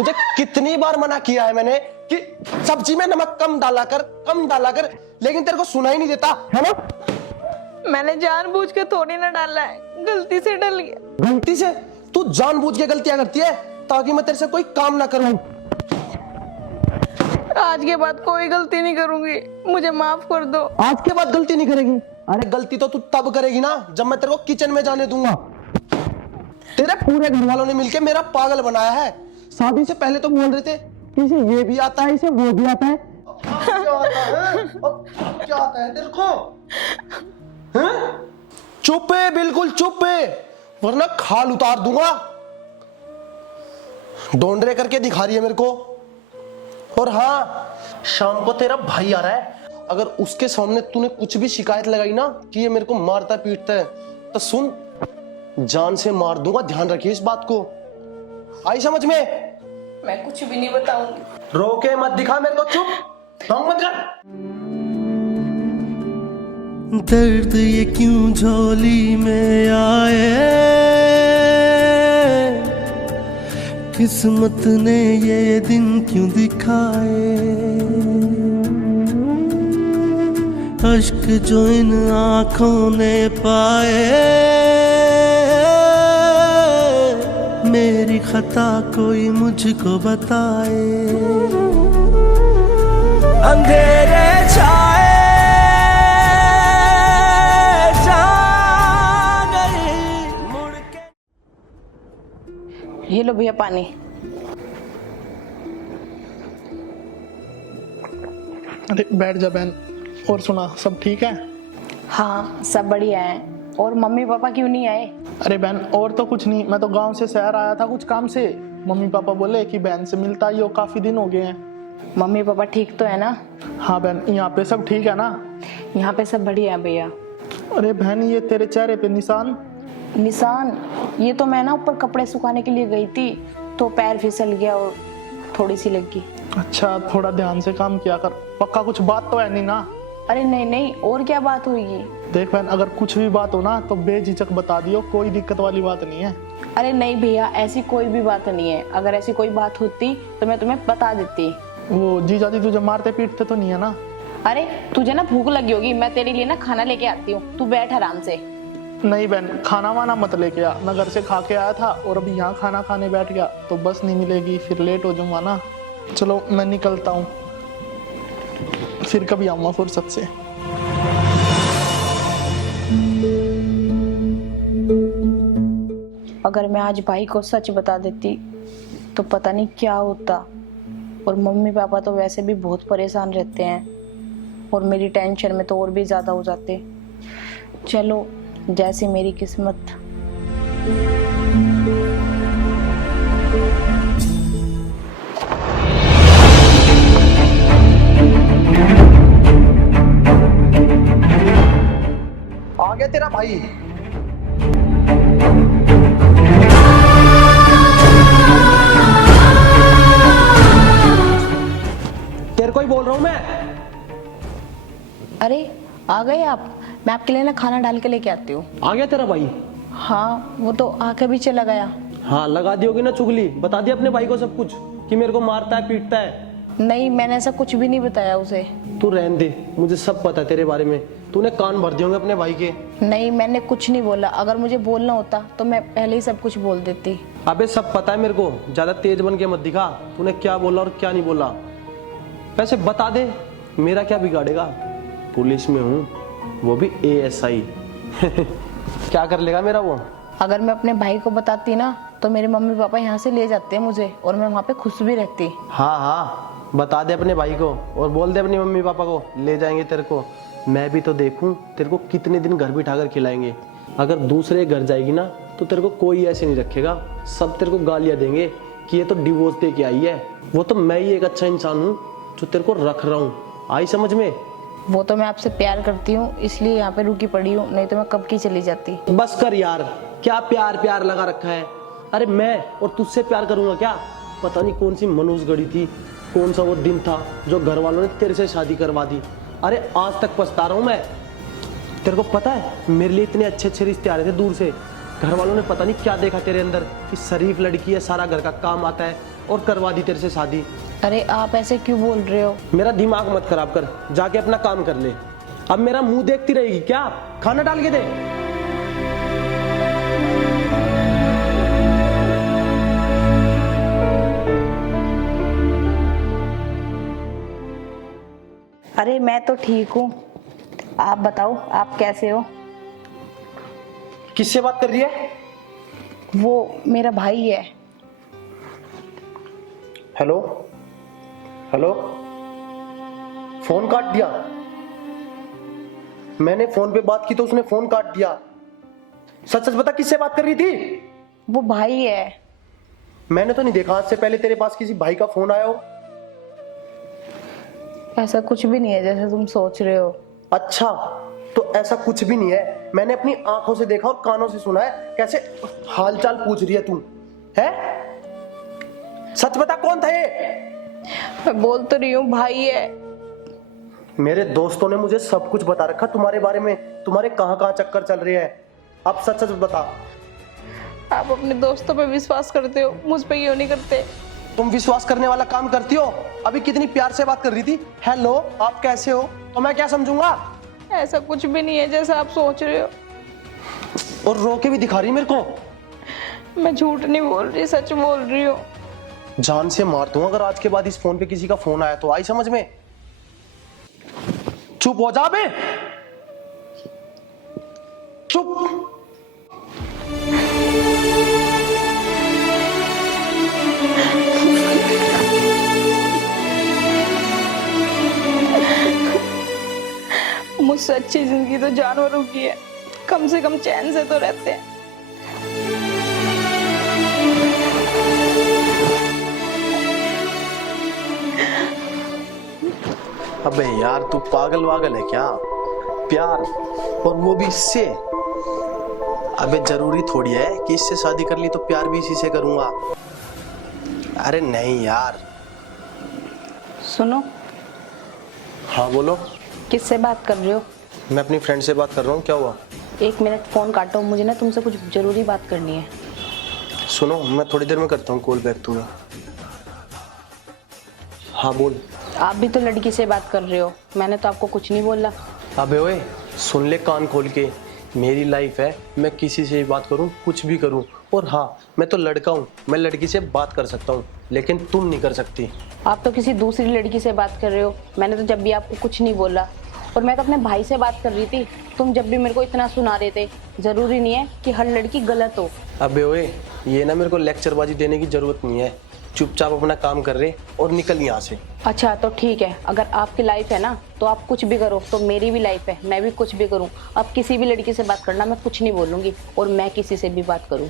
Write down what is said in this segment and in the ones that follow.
तुझे कितनी बार मना किया है मैंने कि सब्जी में नमक कम डाला कर, लेकिन तेरे को सुना ही नहीं देता है ना। मैंने जानबूझ के थोड़ी ना डाला है, गलती से डल गया। गलती से? तू जानबूझ के गलतियां करती है ताकि मैं तेरे से कोई काम ना करूं। आज के बाद कोई गलती नहीं करूंगी, मुझे माफ कर दो। आज के बाद गलती नहीं करेगी? अरे गलती तो तू तब करेगी ना जब मैं तेरे को किचन में जाने दूंगा। तेरे पूरे घर वालों ने मिलके मेरा पागल बनाया है। शादी से पहले तो बोल रहे थे कि इसे ये भी आता है, इसे वो भी आता है। क्या आता है? क्या आता है तेरे को? चुप है, बिल्कुल चुप है, वरना खाल उतार दूंगा। डोंडरे करके दिखा रही है मेरे को। और हाँ, शाम को तेरा भाई आ रहा है, अगर उसके सामने तूने कुछ भी शिकायत लगाई ना कि ये मेरे को मारता पीटता है, तो सुन, जान से मार दूंगा। ध्यान रखिए इस बात को। आई समझ में? मैं कुछ भी नहीं बताऊंगी। रोके मत दिखा मेरे को, चुप ढोंग मत कर। दर्द ये क्यों झोली में आए, किस्मत ने ये दिन क्यों दिखाए, अश्क जो इन आँखों ने पाए, मेरी खता कोई मुझको बताए। अंधेरे छाए जा गए मुड़ के। ये लो भैया पानी। अरे बैठ जा बहन। और सुना, सब ठीक है? हाँ सब बढ़िया है। और मम्मी पापा क्यों नहीं आए? अरे बहन और तो कुछ नहीं, मैं तो गांव से शहर आया था कुछ काम से। मम्मी पापा बोले कि बहन से मिलता ही हो, काफी दिन हो गए हैं। मम्मी पापा ठीक तो है ना? हाँ बहन, यहाँ पे सब ठीक है ना? यहाँ पे सब बढ़िया है भैया। अरे बहन ये तेरे चेहरे पे निशान। निशान? ये तो मैं ना ऊपर कपड़े सुखाने के लिए गई थी तो पैर फिसल गया और थोड़ी सी लग गई। अच्छा, थोड़ा ध्यान से काम किया कर। पक्का कुछ बात तो है नहीं ना? अरे नहीं नहीं, और क्या बात होगी? देख बहन, अगर कुछ भी बात हो ना तो बेझिझक बता दियो, कोई दिक्कत वाली बात नहीं है। अरे नहीं भैया, ऐसी कोई भी बात नहीं है। अगर ऐसी कोई बात होती तो मैं तुम्हें बता देती। वो जीजा जी तुझे मारते पीटते तो नहीं है ना? अरे तुझे ना भूख लगी होगी, मैं तेरे लिए ना खाना लेके आती हूँ, तू बैठ आराम से। नहीं बहन, खाना वाना मत लेके आ। मैं घर से खा के आया था और अभी यहाँ खाना खाने बैठ गया तो बस नहीं मिलेगी, फिर लेट हो जाऊंगा ना। चलो मैं निकलता हूँ, फिर कभी आऊंगा फुर्सत से। अगर मैं आज भाई को सच बता देती तो पता नहीं क्या होता। और मम्मी पापा तो वैसे भी बहुत परेशान रहते हैं और मेरी टेंशन में तो और भी ज्यादा हो जाते। चलो जैसी मेरी किस्मत। आ गया तेरा भाई। तेरे को ही बोल रहा हूं मैं। अरे आ गए आप? मैं आपके लिए ना खाना डाल के लेके आती हूँ। आ गया तेरा भाई? हाँ वो तो आके भी चला गया। हाँ लगा दी होगी ना चुगली। बता दिया अपने भाई को सब कुछ कि मेरे को मारता है पीटता है? नहीं मैंने ऐसा कुछ भी नहीं बताया उसे। तू रहने दे, मुझे सब पता है तेरे बारे में। तूने कान भर दिए होंगे अपने भाई के। नहीं मैंने कुछ नहीं बोला, अगर मुझे बोलना होता तो मैं पहले ही सब कुछ बोल देती। अबे सब पता है मेरे को, ज्यादा तेज बन के मत दिखा। तूने क्या बोला और क्या नहीं बोला वैसे बता दे, मेरा क्या बिगाड़ेगा? पुलिस में हूँ, वो भी ASI। क्या कर लेगा मेरा वो? अगर मैं अपने भाई को बताती ना तो मेरे मम्मी पापा यहाँ से ले जाते हैं मुझे और मैं वहाँ पे खुश भी रहती। हाँ हाँ बता दे अपने भाई को और बोल दे अपने मम्मी पापा को ले जाएंगे तेरे को। मैं भी तो देखूं तेरे को कितने दिन घर बिठा कर खिलाएंगे। अगर दूसरे घर जाएगी ना तो तेरे को कोई ऐसे नहीं रखेगा, सब तेरे को गालियां देंगे कि ये तो डिवोर्स दे के आई है। वो तो मैं ही एक अच्छा इंसान हूँ जो तेरे को रख रहा हूँ। आई समझ में? वो तो मैं आपसे प्यार करती हूँ इसलिए यहाँ पे रुकी पड़ी हूँ, नहीं तो मैं कब की चली जाती। बस कर यार, क्या प्यार प्यार लगा रखा है। अरे मैं और तुझसे प्यार करूंगा क्या? पता नहीं कौन सी मनोज गढ़ी थी, कौन सा वो दिन था जो घर वालों ने तेरे से शादी करवा दी। अरे आज तक पछता रहा हूं मैं। तेरे को पता है मेरे लिए इतने अच्छे अच्छे रिश्ते आ रहे थे दूर से, घर वालों ने पता नहीं क्या देखा तेरे अंदर कि शरीफ लड़की है, सारा घर का काम आता है और करवा दी तेरे से शादी। अरे आप ऐसे क्यों बोल रहे हो? मेरा दिमाग मत खराब कर, जाके अपना काम कर ले। अब मेरा मुंह देखती रहेगी क्या? खाना डाल के दे। अरे मैं तो ठीक हूँ, आप बताओ आप कैसे हो? किससे बात कर रही है? वो मेरा भाई है। हेलो हेलो, फोन काट दिया। मैंने फोन पे बात की तो उसने फोन काट दिया। सच सच बता, किससे बात कर रही थी? वो भाई है। मैंने तो नहीं देखा आज से पहले तेरे पास किसी भाई का फोन आया हो। ऐसा कुछ भी नहीं है जैसे तुम सोच रहे हो। अच्छा, तो ऐसा कुछ भी नहीं है। मैंने अपनी आंखों से देखा और कानों से सुना है। कैसे हालचाल पूछ रही है तू? है? सच बता, कौन था ये? मैं बोल तो रही हूँ भाई है। मेरे दोस्तों ने मुझे सब कुछ बता रखा तुम्हारे बारे में, तुम्हारे कहाँ कहाँ चक्कर चल रहे हैं। अब सच सच बता। आप अपने दोस्तों पे विश्वास करते हो, मुझ पे क्यों नहीं करते? तुम विश्वास करने वाला काम करती हो? अभी कितनी प्यार से बात कर रही थी, हेलो आप कैसे हो, तो मैं क्या समझूंगा? ऐसा कुछ भी नहीं है जैसा आप सोच रहे हो। और रो के भी दिखा रही मेरे को। मैं झूठ नहीं बोल रही, सच बोल रही हूँ। जान से मार दूं अगर आज के बाद इस फोन पे किसी का फोन आया तो। आई समझ में? चुप हो जा बे, चुप। मुझसे अच्छी जिंदगी तो जानवरों की है, कम से कम चैन से तो रहते हैं। अबे यार, तू पागल वागल है क्या? प्यार, और वो भी इससे? अबे जरूरी थोड़ी है कि इससे शादी कर ली तो प्यार भी इसी से करूंगा। अरे नहीं यार। सुनो। हाँ बोलो। किससे बात कर रहे हो? मैं अपनी फ्रेंड से बात कर रहा हूँ। क्या हुआ? 1 मिनट फोन काटो, मुझे ना तुमसे कुछ जरूरी बात करनी है। सुनो, मैं थोड़ी देर में करता हूँ कॉल बैक तुम्हें। हाँ बोल। आप भी तो लड़की से बात कर रहे हो, मैंने तो आपको कुछ नहीं बोला। अबे ओए, सुन ले कान खोल के। मेरी लाइफ है, मैं किसी से भी बात करूं, कुछ भी करूं। और हाँ, मैं तो लड़का हूं, मैं लड़की से बात कर सकता हूं, लेकिन तुम नहीं कर सकती। आप तो किसी दूसरी लड़की से बात कर रहे हो, मैंने तो जब भी आपको कुछ नहीं बोला। और मैं तो अपने भाई से बात कर रही थी, तुम जब भी मेरे को इतना सुना रहे थे। जरूरी नहीं है कि हर लड़की गलत हो। अबे ओए, ये ना मेरे को लेक्चरबाजी देने की जरूरत नहीं है। चुपचाप अपना काम कर रहे और निकल यहाँ से। अच्छा तो ठीक है, अगर आपकी लाइफ है ना तो आप कुछ भी करो, तो मेरी भी लाइफ है, मैं भी कुछ भी करूं। अब किसी भी लड़की से बात करना, मैं कुछ नहीं बोलूंगी। और मैं किसी से भी बात करूं।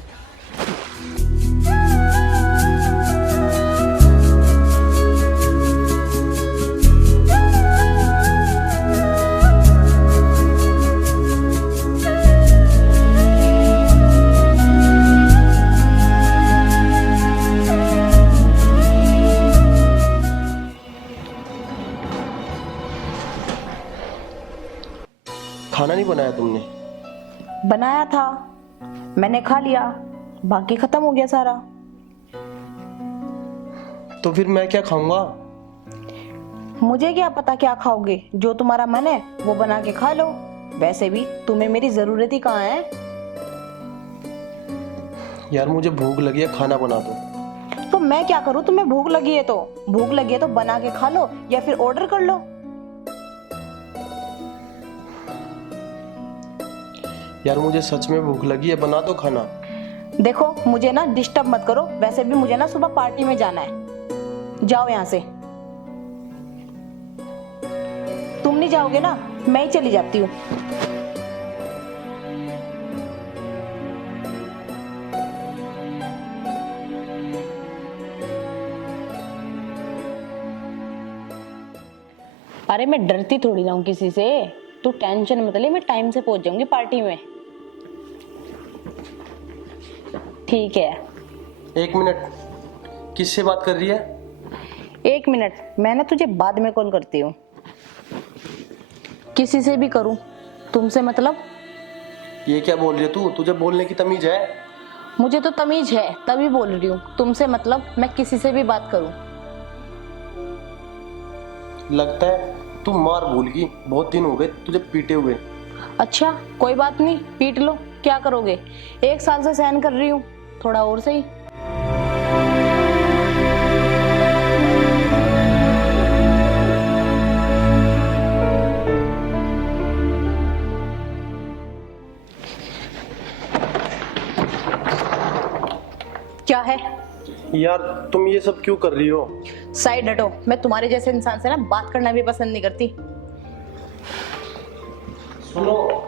खाना नहीं बनाया तुमने? बनाया था, मैंने खा लिया, बाकी खत्म हो गया सारा। तो फिर मैं क्या खाऊंगा? मुझे क्या पता क्या खाओगे, जो तुम्हारा मन है वो बना के खा लो। वैसे भी तुम्हें मेरी जरूरत ही कहाँ है। यार मुझे भूख लगी है, खाना बना दो। तो मैं क्या करूँ? तुम्हें भूख लगी है तो बना के खा लो, या फिर ऑर्डर कर लो। यार मुझे सच में भूख लगी है, बना दो खाना। देखो मुझे ना डिस्टर्ब मत करो, वैसे भी मुझे ना सुबह पार्टी में जाना है। जाओ यहाँ से। तुम नहीं जाओगे ना, मैं ही चली जाती हूँ। अरे मैं डरती थोड़ी ना हूँ किसी से, तू टेंशन मत ले, मैं टाइम से पहुंच जाऊंगी पार्टी में। ठीक है। 1 मिनट, किससे बात कर रही है? 1 मिनट, मैं ना तुझे बाद में कॉल करती हूँ। किसी से भी करूँ, तुमसे मतलब? ये क्या बोल रही है तू? तुझे बोलने की तमीज है? मुझे तो तमीज है, तभी बोल रही हूँ। तुमसे मतलब मैं किसी से भी बात करूँ? लगता है तू मार भूल गई, बहुत दिन हो गए तुझे पीटे हुए। अच्छा कोई बात नहीं, पीट लो, क्या करोगे? 1 साल से सहन कर रही हूँ, थोड़ा और सही। क्या है? यार तुम ये सब क्यों कर रही हो? साइड हटो, मैं तुम्हारे जैसे इंसान से ना बात करना भी पसंद नहीं करती। सुनो,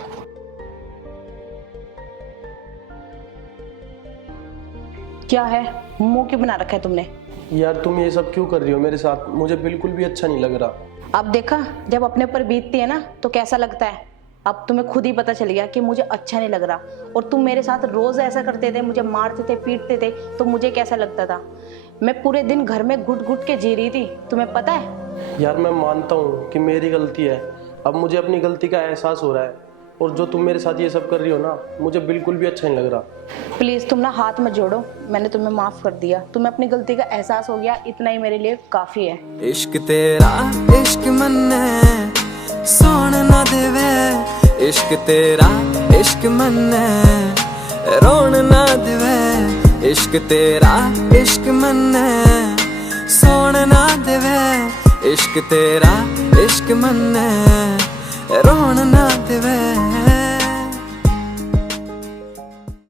क्या है? मुंह क्यों बना रखा है तुमने? यार तुम ये सब क्यों कर रही हो मेरे साथ? मुझे बिल्कुल भी अच्छा नहीं लग रहा। अब देखा, जब अपने ऊपर बीतती है ना तो कैसा लगता है। अब तुम्हें खुद ही पता चल गया कि मुझे अच्छा नहीं लग रहा। और तुम मेरे साथ रोज ऐसा करते थे, मुझे मारते थे, पीटते थे, तो मुझे कैसा लगता था। मैं पूरे दिन घर में घुट घुट के जी रही थी, तुम्हें पता है। यार मैं मानता हूँ कि मेरी गलती है, अब मुझे अपनी गलती का एहसास हो रहा है। और जो तुम मेरे साथ ये सब कर रही हो ना, मुझे बिल्कुल भी अच्छा नहीं लग रहा। प्लीज तुम ना हाथ मत जोड़ो, मैंने तुम्हें माफ कर दिया। तुम्हें अपनी गलती का एहसास हो गया, इतना ही मेरे लिए काफी है। इश्क तेरा इश्क मन्ने सोन ना देवे, इश्क तेरा इश्क मन्ने रोन ना देवे, इश्क तेरा इश्क मन्ने सोन ना देवे, इश्क तेरा इश्क मन्ने रोन ना देवे।